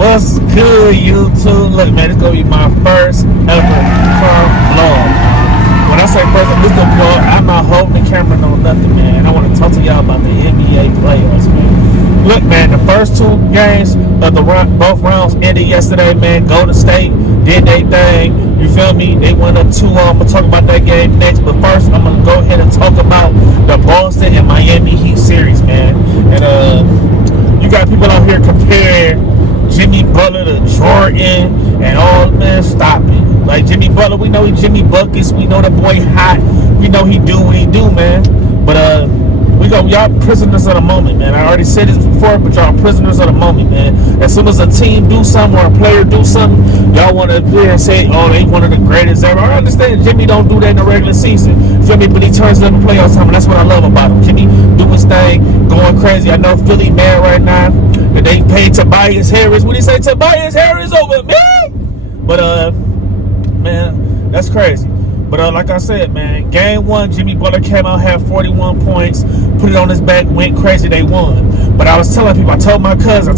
What's good, YouTube? Look, man, it's gonna be my first ever car vlog. When I say first, this the vlog, I'm not holding the camera on nothing, man. I want to talk to y'all about the NBA playoffs, man. Look, man, the first two games of the both rounds ended yesterday, man. Golden State did their thing. You feel me? They went up 2-0. I'm gonna talk about that game next, but first, I'm gonna go ahead and talk about the Boston and Miami Heat series, man. And you got people out here comparing Jimmy Butler to Jordan and all, man, stop it. Like Jimmy Butler, we know he Jimmy Buckets, we know that boy hot, we know he do what he do, man. But y'all prisoners of the moment, man. I already said this before, but y'all prisoners of the moment, man. As soon as a team do something or a player do something, y'all want to say, oh, they one of the greatest ever. I understand Jimmy don't do that in the regular season, feel me? But he turns it up in playoff time, and that's what I love about him. Jimmy do his thing, going crazy. I know Philly mad right now that they paid Tobias Harris. What do you say? Tobias Harris over me? But man, that's crazy. But like I said, man, game one, Jimmy Butler came out, had 41 points, put it on his back, went crazy, they won. But I was telling people, I told my cousin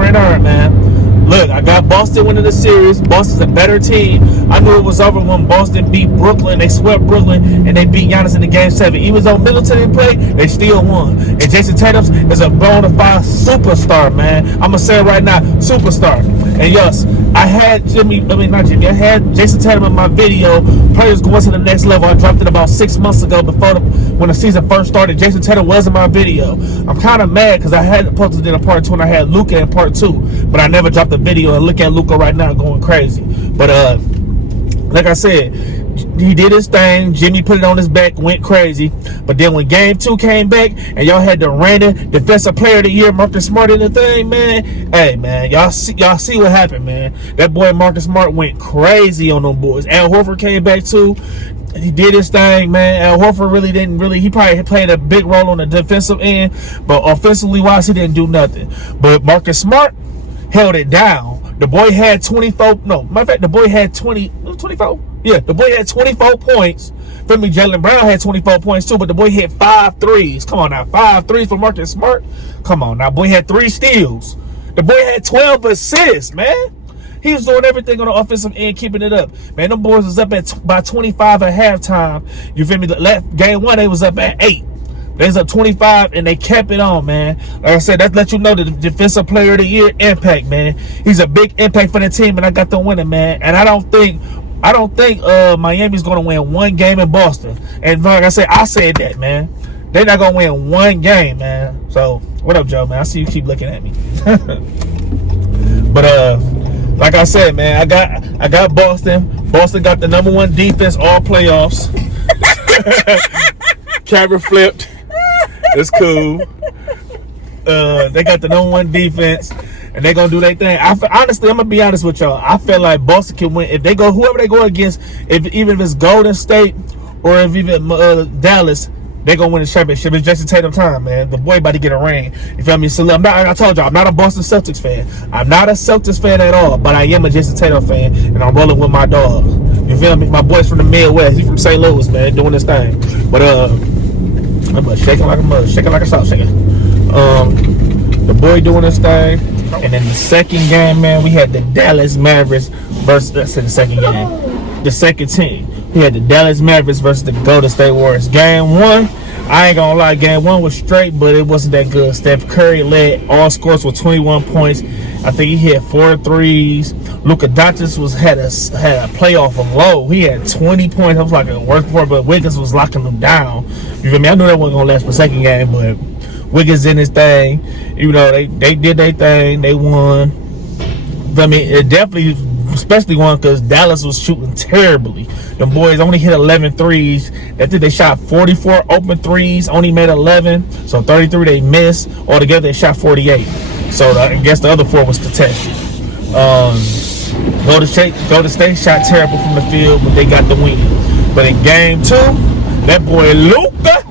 right there, man, look, I got Boston winning the series. Boston's a better team. I knew it was over when Boston beat Brooklyn. They swept Brooklyn, and they beat Giannis in the game 7. Even though Middleton didn't play, they still won. And Jason Tatum is a bona fide superstar, man. I'm going to say it right now, superstar. And yes, I had I had Jason Tatum in my video, players going to the next level. I dropped it about 6 months ago when the season first started. Jason Tatum was in my video. I'm kind of mad because I had posted it in part 2 and I had Luka in part 2, but I never dropped the video. And look at Luka right now going crazy. But like I said, he did his thing. Jimmy put it on his back, went crazy. But then when game 2 came back and y'all had the reigning defensive player of the year, Marcus Smart, in the thing, man. Hey, man, y'all see what happened, man. That boy Marcus Smart went crazy on them boys. Al Horford came back too. He did his thing, man. Al Horford he probably played a big role on the defensive end, but offensively wise, he didn't do nothing. But Marcus Smart held it down. The boy had 24. No, matter of fact, the boy had 24. Yeah, the boy had 24 points. For me, Jaylen Brown had 24 points too, but the boy hit 5 threes. Come on now, 5 threes for Marcus Smart. Come on now, boy had 3 steals. The boy had 12 assists, man. He was doing everything on the offensive end, keeping it up. Man, them boys was up by 25 at halftime. You feel me? Game 1, they was up at 8. They was up 25, and they kept it on, man. Like I said, that let you know the defensive player of the year impact, man. He's a big impact for the team, and I got them winning, man. And I don't think Miami's going to win one game in Boston. And like I said that, man. They're not going to win one game, man. So, what up, Joe, man? I see you keep looking at me. But, like I said, man, I got Boston. Boston got the #1 defense all playoffs. Camera flipped. It's cool. They got the #1 defense, and they're gonna do their thing. Honestly, I'm gonna be honest with y'all. I feel like Boston can win if they go whoever they go against. Even if it's Golden State or if even Dallas, they gonna win the championship. It's Jason Tatum time, man. The boy about to get a ring. You feel me? So I told y'all, I'm not a Boston Celtics fan. I'm not a Celtics fan at all, but I am a Jason Tatum fan, and I'm rolling with my dog. You feel me? My boy's from the Midwest. He's from St. Louis, man, doing this thing. But I'm shaking like a mother, shaking like a salt shaker. The boy doing this thing. And then the second game, man, we had the Dallas Mavericks versus the second game. The second team. We had the Dallas Mavericks versus the Golden State Warriors. Game 1, I ain't gonna lie, game 1 was straight, but it wasn't that good. Steph Curry led all scores with 21 points. I think he hit 4 threes. Luka Doncic had a playoff low. He had 20 points. I was like a work for it, but Wiggins was locking them down. You feel me? I knew that wasn't gonna last for the second game, but Wiggins in his thing. You know, they did their thing. They won. I mean, it definitely, especially won because Dallas was shooting terribly. The boys only hit 11 threes. They shot 44 open threes, only made 11. So 33 they missed. Altogether, they shot 48. So I guess the other 4 was contested. Golden State shot terrible from the field, but they got the win. But in game 2, that boy Luka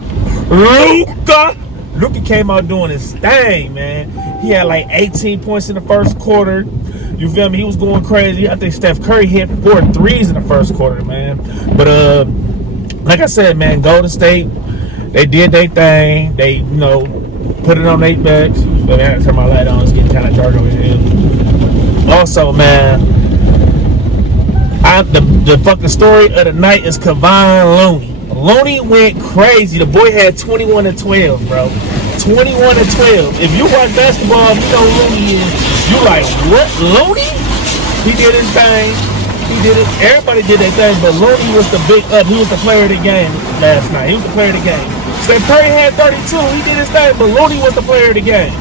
came out doing his thing, man. He had like 18 points in the first quarter. You feel me? He was going crazy. I think Steph Curry hit 4 threes in the first quarter, man. But like I said, man, Golden State, they did their thing. They, put it on their backs. But I had to turn my light on. It's getting kind of dark over here. Also, man, the fucking story of the night is Kevon Looney. Looney went crazy. The boy had 21 and 12, bro. 21 and 12. If you watch basketball, you know Looney is. You like, what? Looney? He did his thing. He did it. Everybody did their thing, but Looney was the big up. He was the player of the game last night. He was the player of the game. Steph Curry had 32. He did his thing, but Looney was the player of the game.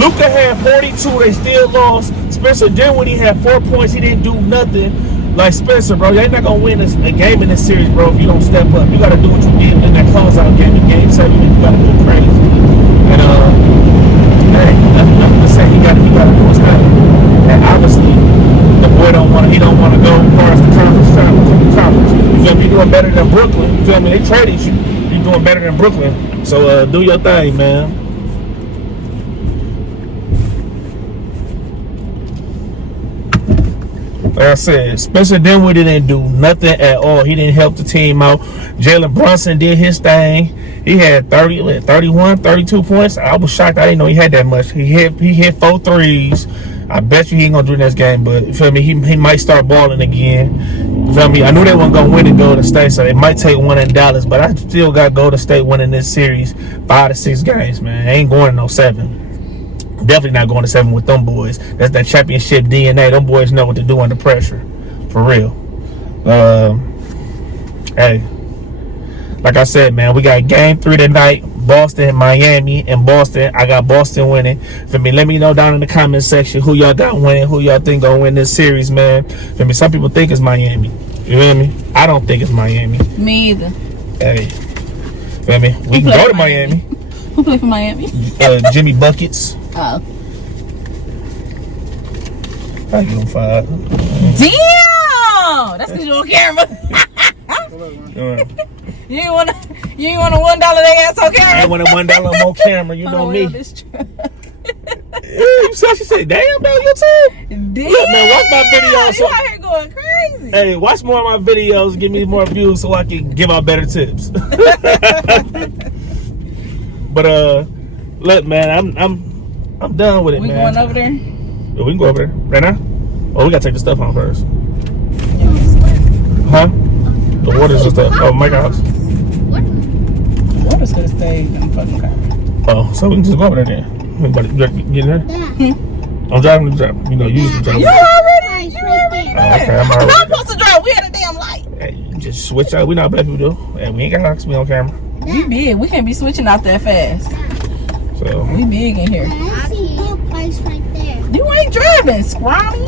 Luka had 42. They still lost. Spencer Dinwiddie had 4 points. He didn't do nothing. Like Spencer, bro, you're not gonna win a game in this series, bro, if you don't step up. You gotta do what you did in that closeout game. In Game 7, you gotta go crazy. And hey, nothing to say. He gotta do his thing. And obviously, the boy don't want to go as far as the conference. You feel me? You're doing better than Brooklyn. You feel me? They traded you. You're doing better than Brooklyn. So do your thing, man. Like I said, Spencer Dinwiddie didn't do nothing at all. He didn't help the team out. Jalen Brunson did his thing. He had 31, 32 points. I was shocked. I didn't know he had that much. He hit 4 threes. I bet you he ain't gonna do this game, but you feel me? He might start balling again. You feel me? I knew they weren't gonna win in Golden State, so it might take one in Dallas. But I still got Golden State winning this series 5 to 6 games, man. I ain't going to no 7. Definitely not going to 7 with them boys. That's that championship DNA. Them boys know what to do under pressure. For real. Hey. Like I said, man, we got game 3 tonight. Boston, Miami, and Boston. I got Boston winning. For me, let me know down in the comment section who y'all got winning, who y'all think gonna win this series, man. For me, some people think it's Miami. You feel me? I don't think it's Miami. Me either. Hey. Feel me? We can go to Miami. Who played for Miami? Jimmy Buckets. Oh. I give him 5. Damn! That's because you're on camera. You ain't want a $1 they ass on camera. I ain't want a $1 more camera. You know me. You saw she said, "Damn, man, you too." Damn. Look, man, watch my videos. You out here going crazy. Hey, watch more of my videos. Give me more views so I can give out better tips. But look, man, I'm done with it, we man. We going over there? Yeah, we can go over there right now. Oh, we gotta take the stuff home first. Huh? The water's and stuff. Oh, my house. The water's gonna stay in the fucking car. Oh, so we can just go over there then. Anybody get in there? Yeah. I'm driving the drive. You know, you used to drive. You already Oh, okay, I'm already. I'm supposed to drive. We had a damn light. Hey, just switch out. We not black people do. And we ain't got knocks me on camera. We big. We can't be switching out that fast. So we big in here. I see your place right there. You ain't driving, scrawny.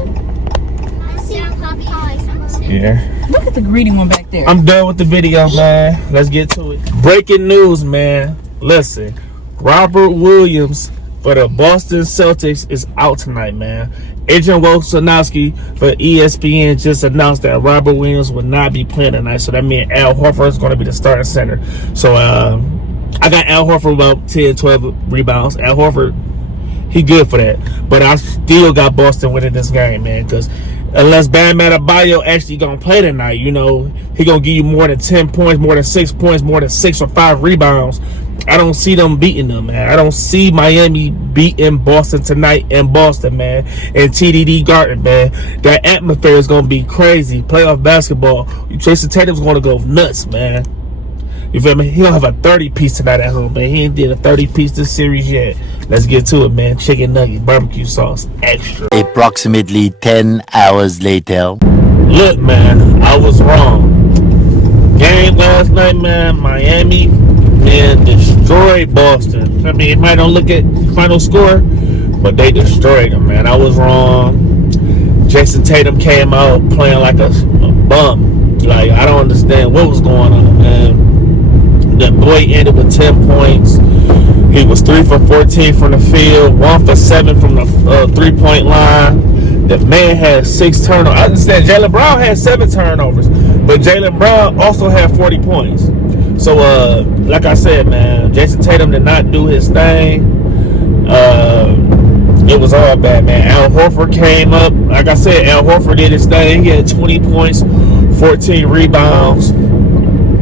I see your place. yeah. Look at the greedy one back there. I'm done with the video, man. Let's get to it. Breaking news, man. Listen, Robert Williams for the Boston Celtics is out tonight, man. Agent Wojnarowski for ESPN just announced that Robert Williams will not be playing tonight. So that means Al Horford is going to be the starting center. So I got Al Horford about 10, 12 rebounds. Al Horford, he good for that. But I still got Boston winning this game, man. Because unless Bam Adebayo actually going to play tonight, you know, he going to give you more than 10 points, more than 6 points, more than 6 or 5 rebounds. I don't see them beating them, man. I don't see Miami beating Boston tonight in Boston, man. And TDD Garden, man. That atmosphere is going to be crazy. Playoff basketball. Jason Tatum's going to go nuts, man. You feel me? He'll have a 30-piece tonight at home, man. He ain't did a 30-piece this series yet. Let's get to it, man. Chicken nugget, barbecue sauce, extra. Approximately 10 hours later. Look, man, I was wrong. Game last night, man. Miami, man, destroyed Boston. I mean, it might not look at the final score, but they destroyed them, man. I was wrong. Jason Tatum came out playing like a bum. Like, I don't understand what was going on, man. That boy ended with 10 points. He was 3 for 14 from the field, 1 for 7 from the 3-point line. The man had 6 turnovers. I understand Jaylen Brown had 7 turnovers, but Jaylen Brown also had 40 points. So, like I said, man, Jason Tatum did not do his thing. It was all bad, man. Al Horford came up. Like I said, Al Horford did his thing. He had 20 points, 14 rebounds.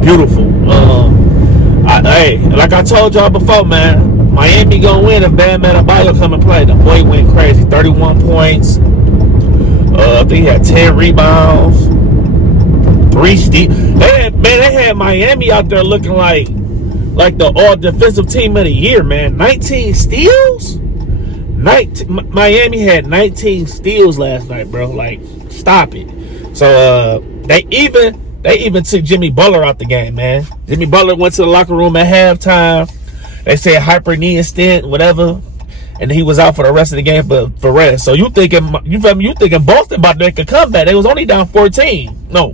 Beautiful. Hey, like I told y'all before, man, Miami gonna win if Bam Adebayo come and play. The boy went crazy. 31 points, I think he had 10 rebounds, 3 steals. They had Miami out there looking like the all defensive team of the year, man. 19 steals. Miami had 19 steals last night, bro. Like, stop it. So they even took Jimmy Butler out the game, man. Jimmy Butler went to the locker room at halftime. They said hyperknee stent, whatever, and he was out for the rest of the game for rest. So you thinking Boston about to make a comeback? They was only down 14. No,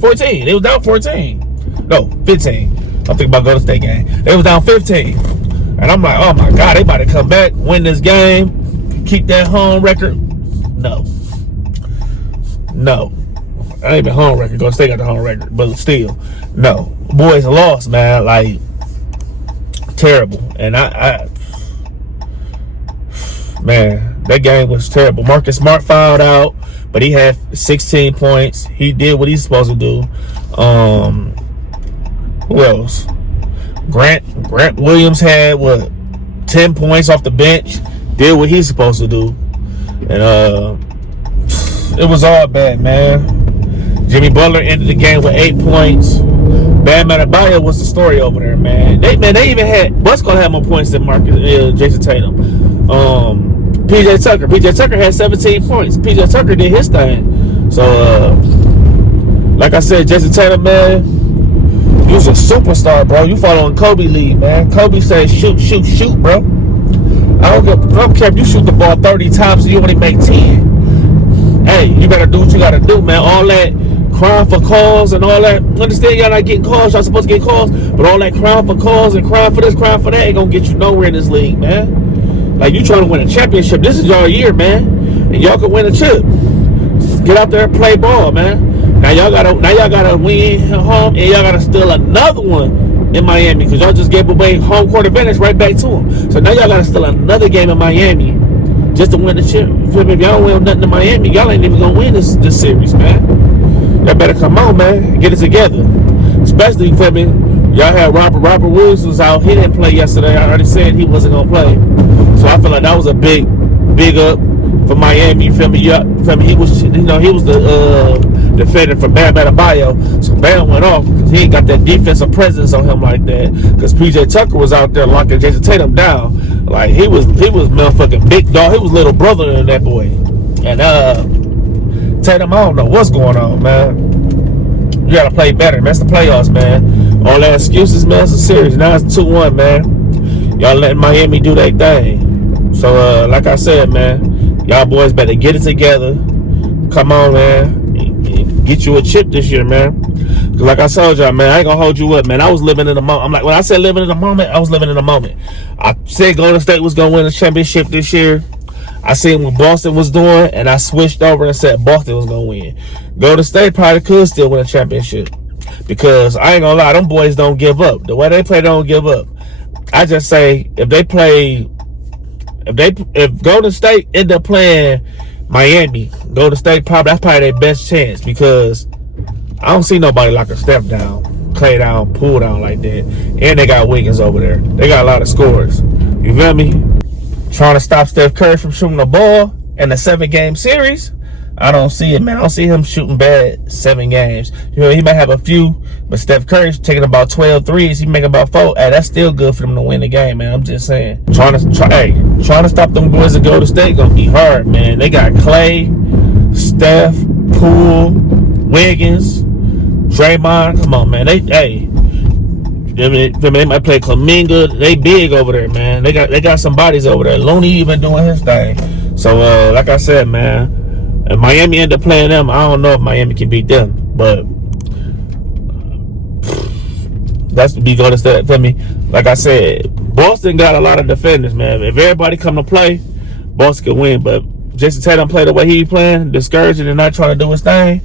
14. They was down 14. No, 15. I'm thinking about Golden State game. They was down 15. And I'm like, oh my God, they about to come back, win this game, keep that home record. No. I ain't been home record. Golden State got the home record, but still, no. Boys lost, man. Like, terrible. And man, that game was terrible. Marcus Smart fouled out, but he had 16 points. He did what he's supposed to do. Who else? Grant Williams had 10 points off the bench. Did what he's supposed to do. And it was all bad, man. Jimmy Butler ended the game with 8 points. Bam Adebayo was the story over there, man. They even had Bucks gonna have more points than Jason Tatum. PJ Tucker had 17 points. PJ Tucker did his thing. So like I said, Jason Tatum, man, you was a superstar, bro. You following Kobe lead, man. Kobe said shoot, bro. I don't care if you shoot the ball 30 times and you only make 10. Hey, you better do what you gotta do, man. All that crying for calls and all that. Understand y'all not getting calls. Y'all supposed to get calls. But all that crying for calls and crying for this, crying for that ain't gonna get you nowhere in this league, man. Like, you trying to win a championship. This is your year, man. And y'all can win a chip. Get out there and play ball, man. Now y'all gotta win home, and y'all gotta steal another one in Miami, because y'all just gave away home court advantage right back to them. So now y'all gotta steal another game in Miami just to win the chip. If y'all don't win nothing in Miami, y'all ain't even gonna win this series, man. Y'all better come on, man, get it together. Especially, you feel me? Y'all had Robert Williams was out. He didn't play yesterday. I already said he wasn't gonna play. So I feel like that was a big up for Miami. You feel me? He was, he was the defender for Bam Adebayo. So Bam went off because he ain't got that defensive presence on him like that. Because PJ Tucker was out there locking Jason Tatum down. Like, he was motherfucking big dog. He was little brother than that boy. And Tatum, I don't know what's going on, man. You gotta play better, man. That's the playoffs, man. All that excuses, man. It's a series. Now it's 2-1, man. Y'all letting Miami do their thing. So, like I said, man, y'all boys better get it together. Come on, man. Get you a chip this year, man. Cause like I told y'all, man, I ain't gonna hold you up, man. I was living in the moment. I'm like, when I said living in the moment, I was living in the moment. I said Golden State was gonna win a championship this year. I seen what Boston was doing, and I switched over and said Boston was gonna win. Golden State probably could still win a championship, because I ain't gonna lie, them boys don't give up. The way they play, they don't give up. I just say if Golden State end up playing Miami, Golden State that's probably their best chance, because I don't see nobody like a step down, play down, pull down like that. And they got Wiggins over there. They got a lot of scores. You feel me? Trying to stop Steph Curry from shooting the ball in a 7-game series, I don't see it, man. I don't see him shooting bad 7 games. You know, he might have a few, but Steph Curry's taking about 12 threes. He making about 4. Hey, that's still good for them to win the game, man. I'm just saying. Trying to stop them boys at Golden State gonna be hard, man. They got Clay, Steph, Poole, Wiggins, Draymond. Come on, man. They might play Kuminga. They big over there, man. They got some bodies over there. Looney even doing his thing. So, like I said, man, if Miami end up playing them, I don't know if Miami can beat them. But that's to be Golden State for me. Like I said, Boston got a lot of defenders, man. If everybody come to play, Boston can win. But Jason Tatum play the way he playing, discouraging and not trying to do his thing,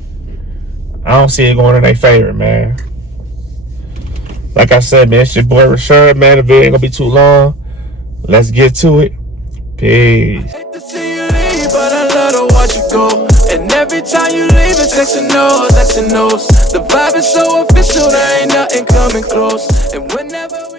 I don't see it going in their favor, man. Like I said, man, it's your boy Rashard, man. The video ain't gonna be too long. Let's get to it. Peace. Hate to see you leave, but I love to watch you go. And every time you leave, it's X and O's, X and O's. The vibe is so official, there ain't nothing coming close. And whenever we